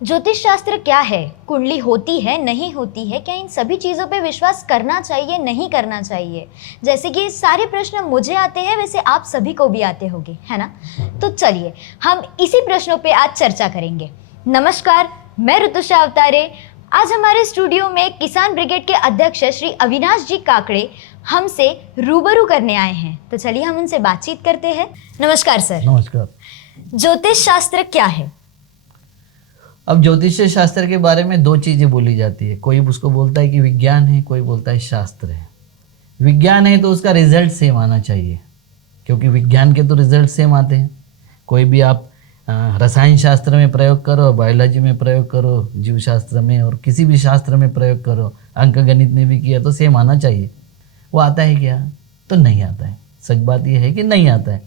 ज्योतिष शास्त्र क्या है? कुंडली होती है, नहीं होती है? क्या इन सभी चीज़ों पे विश्वास करना चाहिए, नहीं करना चाहिए? जैसे कि सारे प्रश्न मुझे आते हैं, वैसे आप सभी को भी आते होंगे, है ना? तो चलिए हम इसी प्रश्नों पे आज चर्चा करेंगे। नमस्कार, मैं ऋतुषा अवतारे। आज हमारे स्टूडियो में किसान ब्रिगेड के अध्यक्ष श्री अविनाश जी काकड़े हमसे रूबरू करने आए हैं। तो चलिए हम उनसे बातचीत करते हैं। नमस्कार सर। नमस्कार। ज्योतिष शास्त्र क्या है? अब ज्योतिष शास्त्र के बारे में दो चीज़ें बोली जाती है। कोई उसको बोलता है कि विज्ञान है, कोई बोलता है शास्त्र है। विज्ञान है तो उसका रिजल्ट सेम आना चाहिए, क्योंकि विज्ञान के तो रिजल्ट सेम आते हैं। कोई भी आप रसायन शास्त्र में प्रयोग करो, बायोलॉजी में प्रयोग करो, जीव शास्त्र में और किसी भी शास्त्र में प्रयोग करो, अंक गणित में भी किया तो सेम आना चाहिए। वो आता है क्या? तो नहीं आता है। सच बात यह है कि नहीं आता है।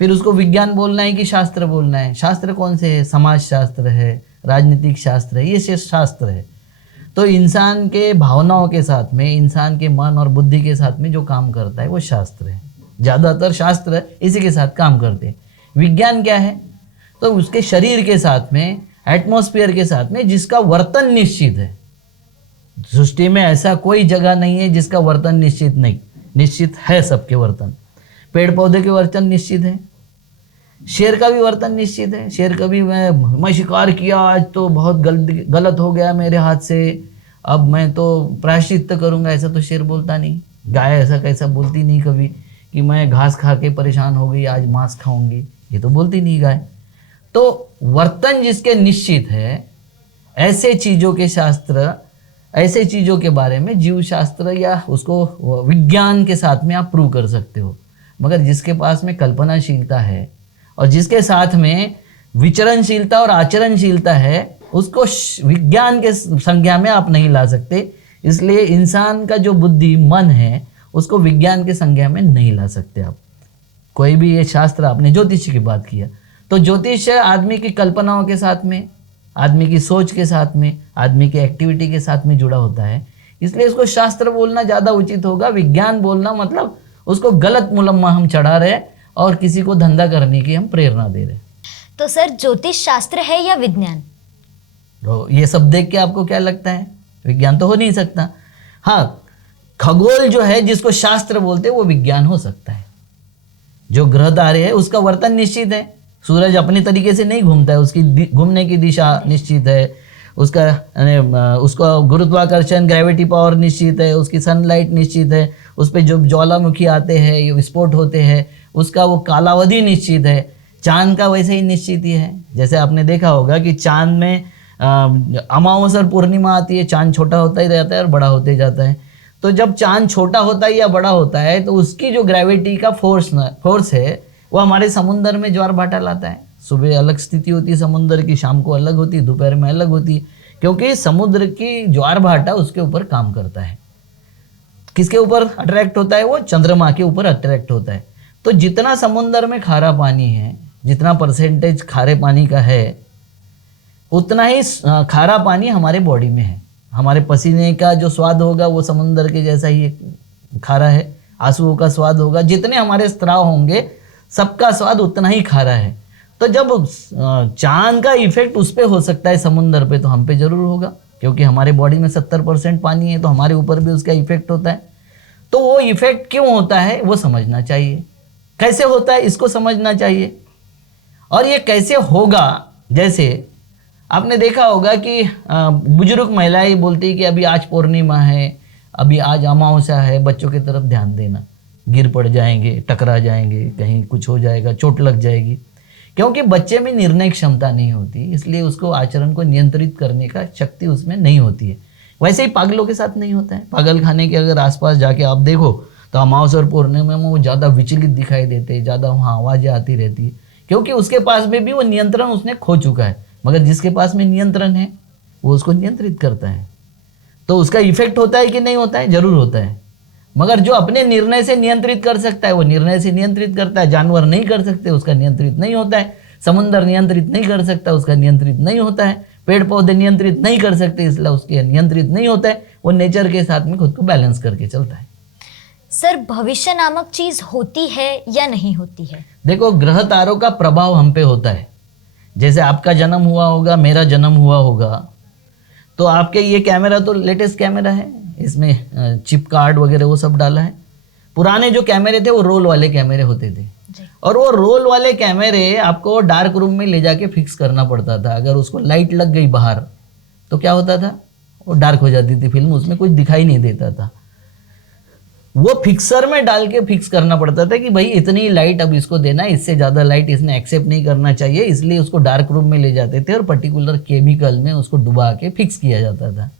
फिर उसको विज्ञान बोलना है कि शास्त्र बोलना है? शास्त्र कौन से है? समाज शास्त्र है, राजनीतिक शास्त्र है, ये सिर्फ शास्त्र है। तो इंसान के भावनाओं के साथ में, इंसान के मन और बुद्धि के साथ में जो काम करता है वो शास्त्र है। ज़्यादातर शास्त्र इसी के साथ काम करते हैं। विज्ञान क्या है? तो उसके शरीर के साथ में, एटमॉस्फेयर के साथ में जिसका वर्तन निश्चित है। सृष्टि में ऐसा कोई जगह नहीं है जिसका वर्तन निश्चित नहीं, निश्चित है सबके वर्तन। पेड़ पौधे के वर्तन निश्चित है, शेर का भी वर्तन निश्चित है। शेर कभी मैं शिकार किया, आज तो बहुत गलत हो गया मेरे हाथ से, अब मैं तो प्रायश्चित करूंगा, ऐसा तो शेर बोलता नहीं। गाय ऐसा कैसा बोलती नहीं कभी कि मैं घास खा के परेशान हो गई, आज मांस खाऊंगी, ये तो बोलती नहीं गाय। तो वर्तन जिसके निश्चित है, ऐसे चीज़ों के शास्त्र, ऐसे चीज़ों के बारे में जीव शास्त्र या उसको विज्ञान के साथ में आप प्रूव कर सकते हो। मगर जिसके पास में कल्पनाशीलता है और जिसके साथ में विचरणशीलता और आचरणशीलता है, उसको विज्ञान के संज्ञा में आप नहीं ला सकते। इसलिए इंसान का जो बुद्धि, मन है, उसको विज्ञान के संज्ञा में नहीं ला सकते आप। कोई भी ये शास्त्र, आपने ज्योतिष की बात किया, तो ज्योतिष आदमी की कल्पनाओं के साथ में, आदमी की सोच के साथ में, आदमी की एक्टिविटी के साथ में जुड़ा होता है। इसलिए इसको शास्त्र बोलना ज़्यादा उचित होगा। विज्ञान बोलना मतलब उसको गलत मुलम्मा हम चढ़ा रहे और किसी को धंधा करने की हम प्रेरणा दे रहे। तो सर, ज्योतिष शास्त्र है या विज्ञान? तो ये सब देख के आपको क्या लगता है? विज्ञान तो हो नहीं सकता। हाँ, खगोल जो है जिसको शास्त्र बोलते हैं वो विज्ञान हो सकता है। जो ग्रह तारे है उसका वर्तन निश्चित है। सूरज अपने तरीके से नहीं घूमता है, उसकी घूमने की दिशा निश्चित है, उसका गुरुत्वाकर्षण, ग्रेविटी पावर निश्चित है, उसकी सनलाइट निश्चित है, उस पर जो ज्वालामुखी आते हैं, ये विस्फोट होते हैं, उसका वो कालावधि निश्चित है। चांद का वैसे ही निश्चित ही है। जैसे आपने देखा होगा कि चांद में अमावस्या और पूर्णिमा आती है, चांद छोटा होता ही रहता है और बड़ा होते जाता है। तो जब चांद छोटा होता है या बड़ा होता है तो उसकी जो ग्रेविटी का फोर्स है वो हमारे समुद्र में ज्वार भाटा लाता है। सुबह अलग स्थिति होती है समुद्र की, शाम को अलग होती है, दोपहर में अलग होती है, क्योंकि समुद्र की ज्वार भाटा उसके ऊपर काम करता है। किसके ऊपर अट्रैक्ट होता है? वो चंद्रमा के ऊपर अट्रैक्ट होता है। तो जितना समुद्र में खारा पानी है, जितना परसेंटेज खारे पानी का है, उतना ही खारा पानी हमारे बॉडी में है। हमारे पसीने का जो स्वाद होगा वो समुद्र के जैसा ही खारा है। आंसुओं का स्वाद होगा, जितने हमारे स्त्राव होंगे सबका स्वाद उतना ही खारा है। तो जब चांद का इफेक्ट उस पर हो सकता है समुद्र पे, तो हम पे जरूर होगा, क्योंकि हमारे बॉडी में 70% पानी है, तो हमारे ऊपर भी उसका इफेक्ट होता है। तो वो इफेक्ट क्यों होता है वो समझना चाहिए। कैसे होता है इसको समझना चाहिए। और ये कैसे होगा, जैसे आपने देखा होगा कि बुजुर्ग महिलाएं बोलती है कि अभी आज पूर्णिमा है, अभी आज अमावस्या है, बच्चों की तरफ ध्यान देना, गिर पड़ जाएंगे, टकरा जाएंगे, कहीं कुछ हो जाएगा, चोट लग जाएगी। क्योंकि बच्चे में निर्णय क्षमता नहीं होती, इसलिए उसको आचरण को नियंत्रित करने का शक्ति उसमें नहीं होती है। वैसे ही पागलों के साथ नहीं होता है। पागल खाने के अगर आसपास जाके आप देखो तो अमावस्या और पूर्णिमा में वो ज़्यादा विचलित दिखाई देते हैं, ज़्यादा वहाँ आवाज़ें आती रहती है, क्योंकि उसके पास में भी वो नियंत्रण उसने खो चुका है। मगर जिसके पास में नियंत्रण है वो उसको नियंत्रित करता है। तो उसका इफेक्ट होता है कि नहीं होता है? जरूर होता है। मगर जो अपने निर्णय से नियंत्रित कर सकता है वो निर्णय से नियंत्रित करता है। जानवर नहीं कर सकते, उसका नियंत्रित नहीं होता है। समुद्र नियंत्रित नहीं कर सकता, उसका नियंत्रित नहीं होता है। पेड़ पौधे नियंत्रित नहीं कर सकते, इसलिए उसके नियंत्रित नहीं होता है। वो नेचर के साथ में खुद को बैलेंस करके चलता है। सर, भविष्य नामक चीज होती है या नहीं होती है? देखो, ग्रह तारों का प्रभाव हम पे होता है। जैसे आपका जन्म हुआ होगा, मेरा जन्म हुआ होगा, तो आपके ये कैमरा तो लेटेस्ट कैमरा है, इसमें चिप कार्ड वगैरह वो सब डाला है। पुराने जो कैमरे थे वो रोल वाले कैमरे होते थे, और वो रोल वाले कैमरे आपको डार्क रूम में ले जाके फिक्स करना पड़ता था। अगर उसको लाइट लग गई बाहर तो क्या होता था, वो डार्क हो जाती थी फिल्म, उसमें कुछ दिखाई नहीं देता था। वो फिक्सर में डाल के फिक्स करना पड़ता था कि भाई इतनी लाइट अब इसको देना है, इससे ज़्यादा लाइट इसने एक्सेप्ट नहीं करना चाहिए, इसलिए उसको डार्क रूम में ले जाते थे और पर्टिकुलर केमिकल में उसको डुबा के फिक्स किया जाता था।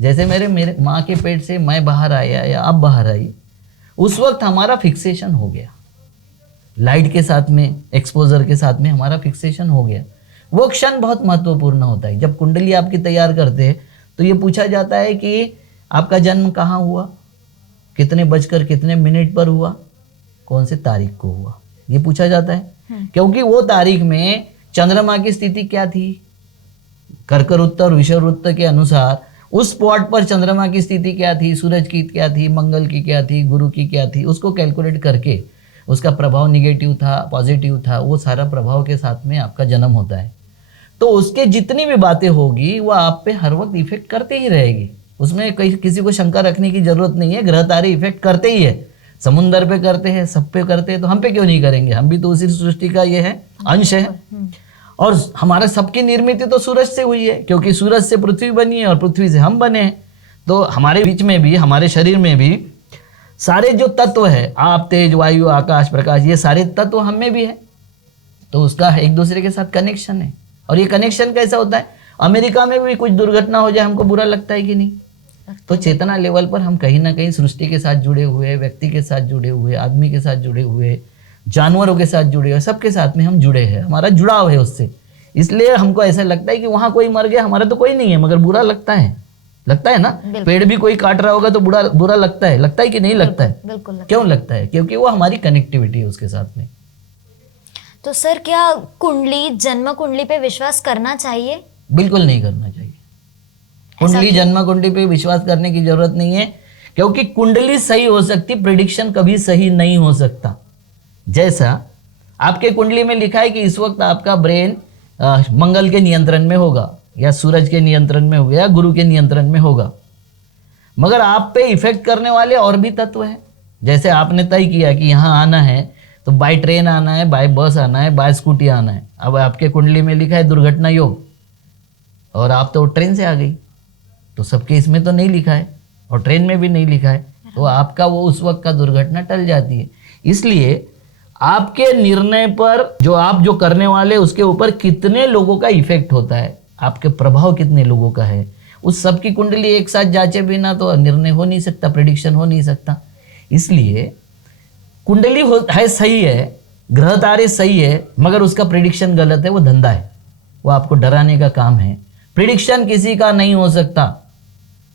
जैसे मेरे माँ के पेट से मैं बाहर आया या आप बाहर आई, उस वक्त हमारा फिक्सेशन हो गया, लाइट के साथ में, एक्सपोजर के साथ में हमारा फिक्सेशन हो गया। वो क्षण बहुत महत्वपूर्ण होता है। जब कुंडली आपकी तैयार करते हैं तो ये पूछा जाता है कि आपका जन्म कहाँ हुआ, कितने बजकर कितने मिनट पर हुआ, कौन से तारीख को हुआ, ये पूछा जाता है। क्योंकि वो तारीख में चंद्रमा की स्थिति क्या थी, कर्कवृत्त और विषुववृत्त के अनुसार उस स्पॉट पर चंद्रमा की स्थिति क्या थी, सूरज की क्या थी, मंगल की क्या थी, गुरु की क्या थी, उसको कैलकुलेट करके उसका प्रभाव निगेटिव था, पॉजिटिव था, वो सारा प्रभाव के साथ में आपका जन्म होता है। तो उसके जितनी भी बातें होगी वो आप पे हर वक्त इफेक्ट करते ही रहेगी, उसमें किसी को शंका रखने की जरूरत नहीं है। ग्रह तारे इफेक्ट करते ही है, समुंदर पे करते हैं, सब पे करते हैं, तो हम पे क्यों नहीं करेंगे, हम भी तो उसी सृष्टि का ये है अंश है। और हमारा सबकी निर्मित तो सूरज से हुई है, क्योंकि सूरज से पृथ्वी बनी है और पृथ्वी से हम बने हैं। तो हमारे बीच में भी, हमारे शरीर में भी सारे जो तत्व है, आप, तेज, वायु, आकाश, प्रकाश, ये सारे तत्व हम में भी है। तो उसका एक दूसरे के साथ कनेक्शन है। और ये कनेक्शन कैसा होता है, अमेरिका में भी कुछ दुर्घटना हो जाए हमको बुरा लगता है कि नहीं? तो चेतना लेवल पर हम कहीं ना कहीं सृष्टि के साथ जुड़े हुए, व्यक्ति के साथ जुड़े हुए, आदमी के साथ जुड़े हुए, जानवरों के साथ जुड़े हुए, सबके साथ में हम जुड़े हैं, हमारा जुड़ाव है उससे। इसलिए हमको ऐसा लगता है कि वहाँ कोई मर गया, हमारा तो कोई नहीं है, मगर बुरा लगता है ना। पेड़ भी कोई काट रहा होगा तो बुरा लगता है कि नहीं लगता है? बिल्कुल क्यों लगता है? क्योंकि वो हमारी कनेक्टिविटी है उसके साथ में। तो सर क्या कुंडली, जन्म कुंडली पे विश्वास करना चाहिए? बिल्कुल नहीं करना चाहिए। कुंडली, जन्म कुंडली पे विश्वास करने की जरूरत नहीं है, क्योंकि कुंडली सही हो सकती, प्रिडिक्शन कभी सही नहीं हो सकता। जैसा आपके कुंडली में लिखा है कि इस वक्त आपका ब्रेन मंगल के नियंत्रण में होगा, या सूरज के नियंत्रण में होगा, या गुरु के नियंत्रण में होगा, मगर आप पे इफेक्ट करने वाले और भी तत्व हैं। जैसे आपने तय किया कि यहाँ आना है तो बाय ट्रेन आना है, बाय बस आना है, बाय स्कूटी आना है। अब आपके कुंडली में लिखा है दुर्घटना योग, और आप तो ट्रेन से आ गई, तो सबके इसमें तो नहीं लिखा है और ट्रेन में भी नहीं लिखा है, तो आपका वो उस वक्त का दुर्घटना टल जाती है। इसलिए आपके निर्णय पर, जो करने वाले, उसके ऊपर कितने लोगों का इफेक्ट होता है, आपके प्रभाव कितने लोगों का है, उस सब की कुंडली एक साथ जांचे बिना तो निर्णय हो नहीं सकता, प्रेडिक्शन हो नहीं सकता। इसलिए कुंडली है सही है, ग्रह तारे सही है, मगर उसका प्रेडिक्शन गलत है, वो धंधा है, वो आपको डराने का काम है। प्रेडिक्शन किसी का नहीं हो सकता,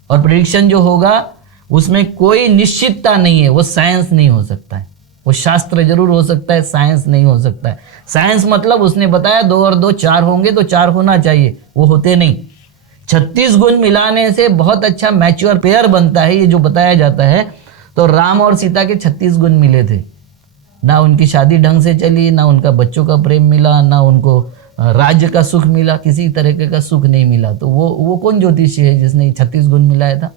और प्रेडिक्शन जो होगा उसमें कोई निश्चितता नहीं है, वो साइंस नहीं हो सकता है। वो शास्त्र जरूर हो सकता है, साइंस नहीं हो सकता है। साइंस मतलब उसने बताया 2 और 2 4 होंगे तो 4 होना चाहिए, वो होते नहीं। 36 गुण मिलाने से बहुत अच्छा मैच्योर पेयर बनता है, ये जो बताया जाता है। तो राम और सीता के 36 गुण मिले थे, ना उनकी शादी ढंग से चली, ना उनका बच्चों का प्रेम मिला, ना उनको राज्य का सुख मिला, किसी तरीके का सुख नहीं मिला। तो वो कौन ज्योतिषी है जिसने 36 गुण मिलाया था?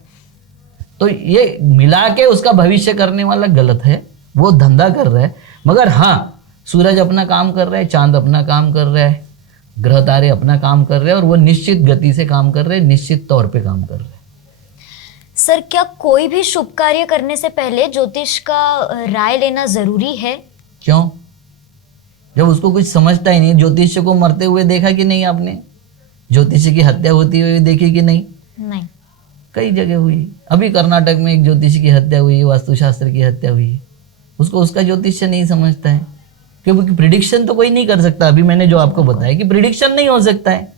तो ये मिला के उसका भविष्य करने वाला गलत है, वो धंधा कर रहा है। मगर हाँ, सूरज अपना काम कर रहा है, चांद अपना काम कर रहा है, ग्रह तारे अपना काम कर रहे हैं, और वो निश्चित गति से काम कर रहे हैं, निश्चित तौर पे काम कर रहे हैं। सर क्या कोई भी शुभ कार्य करने से पहले ज्योतिष का राय लेना जरूरी है? क्यों? जब उसको कुछ समझता ही नहीं। ज्योतिष को मरते हुए देखा कि नहीं आपने? ज्योतिष की हत्या होती हुई देखी कि नहीं? नहीं। कई जगह हुई। अभी कर्नाटक में एक ज्योतिष की हत्या हुई है, वास्तुशास्त्र की हत्या हुई है। उसको उसका ज्योतिष नहीं समझता है, क्योंकि प्रिडिक्शन तो कोई नहीं कर सकता। अभी मैंने जो आपको बताया कि प्रिडिक्शन नहीं हो सकता है,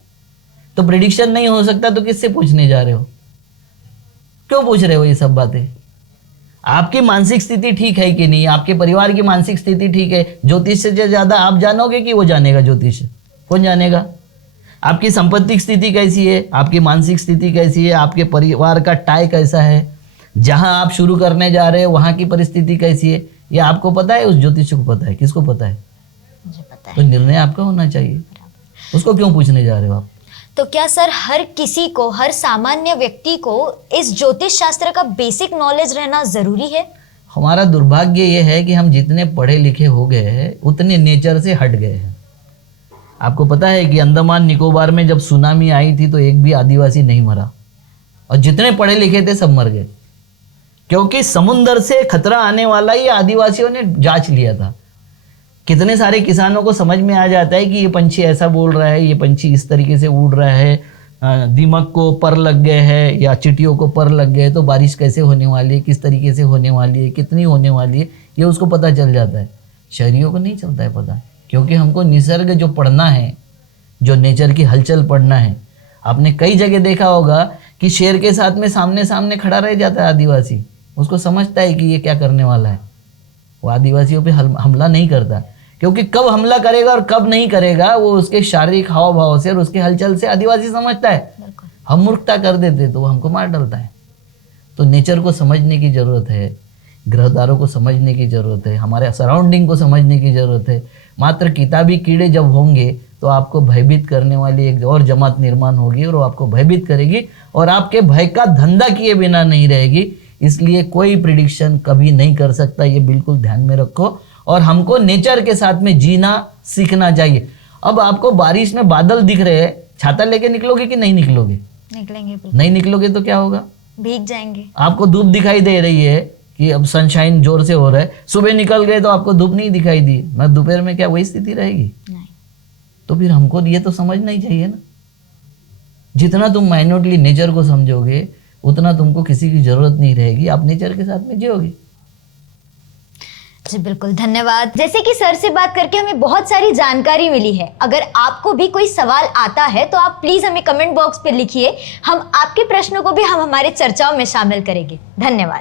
तो प्रिडिक्शन नहीं हो सकता तो किससे पूछने जा रहे हो? क्यों पूछ रहे हो ये सब बातें? आपकी मानसिक स्थिति ठीक है कि नहीं, आपके परिवार की मानसिक स्थिति ठीक है? ज्योतिष से ज्यादा आप जानोगे कि वो जानेगा ज्योतिष? कौन जानेगा? आपकी संपत्तिक स्थिति कैसी है, आपकी मानसिक स्थिति कैसी है, आपके परिवार का टाई कैसा है, जहां आप शुरू करने जा रहे हो वहां की परिस्थिति कैसी है, ये आपको पता है? उस ज्योतिष को पता है? किसको पता है? मुझे पता है। तो निर्णय आपका होना चाहिए। उसको क्यों पूछने जा रहे हो आप? तो क्या सर हर किसी को, हर सामान्य व्यक्ति को इस ज्योतिष शास्त्र का बेसिक नॉलेज रहना जरूरी है? हमारा दुर्भाग्य ये है कि हम जितने पढ़े लिखे हो गए हैं उतने नेचर से हट गए हैं। आपको पता है कि अंडमान निकोबार में जब सुनामी आई थी तो एक भी आदिवासी नहीं मरा, और जितने पढ़े लिखे थे सब मर गए, क्योंकि समुंदर से खतरा आने वाला ये आदिवासियों ने जांच लिया था। कितने सारे किसानों को समझ में आ जाता है कि ये पंछी ऐसा बोल रहा है, ये पंछी इस तरीके से उड़ रहा है, दीमक को पर लग गए हैं या चींटियों को पर लग गए तो बारिश कैसे होने वाली है, किस तरीके से होने वाली है, कितनी होने वाली है, ये उसको पता चल जाता है। शहरियों को नहीं चलता है पता, क्योंकि हमको निसर्ग जो पढ़ना है, जो नेचर की हलचल पढ़ना है। आपने कई जगह देखा होगा कि शेर के साथ में सामने सामने खड़ा रह जाता है आदिवासी, उसको समझता है कि ये क्या करने वाला है। वो आदिवासियों पे हमला नहीं करता, क्योंकि कब हमला करेगा और कब नहीं करेगा वो उसके शारीरिक हाव भाव से और उसके हलचल से आदिवासी समझता है। हम मूर्खता कर देते तो वो हमको मार डालता है। तो नेचर को समझने की ज़रूरत है, ग्रहदारों को समझने की ज़रूरत है, हमारे सराउंडिंग को समझने की ज़रूरत है। मात्र किताबी कीड़े जब होंगे तो आपको भयभीत करने वाली एक और जमात निर्माण होगी और वो आपको भयभीत करेगी और आपके भय का धंधा किए बिना नहीं रहेगी। इसलिए कोई प्रिडिक्शन कभी नहीं कर सकता, ये बिल्कुल ध्यान में रखो। और हमको नेचर के साथ में जीना सीखना चाहिए। अब आपको बारिश में बादल दिख रहे हैं, छाता लेके निकलोगे कि नहीं निकलोगे? निकलेंगे, नहीं निकलोगे तो क्या होगा? भीग जाएंगे। आपको धूप दिखाई दे रही है कि अब सनशाइन जोर से हो रहा है, सुबह निकल गए तो आपको धूप नहीं दिखाई दी, मैं दोपहर में क्या वही स्थिति रहेगी? नहीं। तो फिर हमको ये तो समझना ही चाहिए ना। जितना तुम माइन्यूटली नेचर को समझोगे उतना तुमको किसी की जरूरत नहीं रहेगी, आप नेचर के साथ में जियोगे। जी बिल्कुल, धन्यवाद। जैसे कि सर से बात करके हमें बहुत सारी जानकारी मिली है। अगर आपको भी कोई सवाल आता है तो आप प्लीज हमें कमेंट बॉक्स पे लिखिए, हम आपके प्रश्नों को भी हम हमारे चर्चाओं में शामिल करेंगे। धन्यवाद।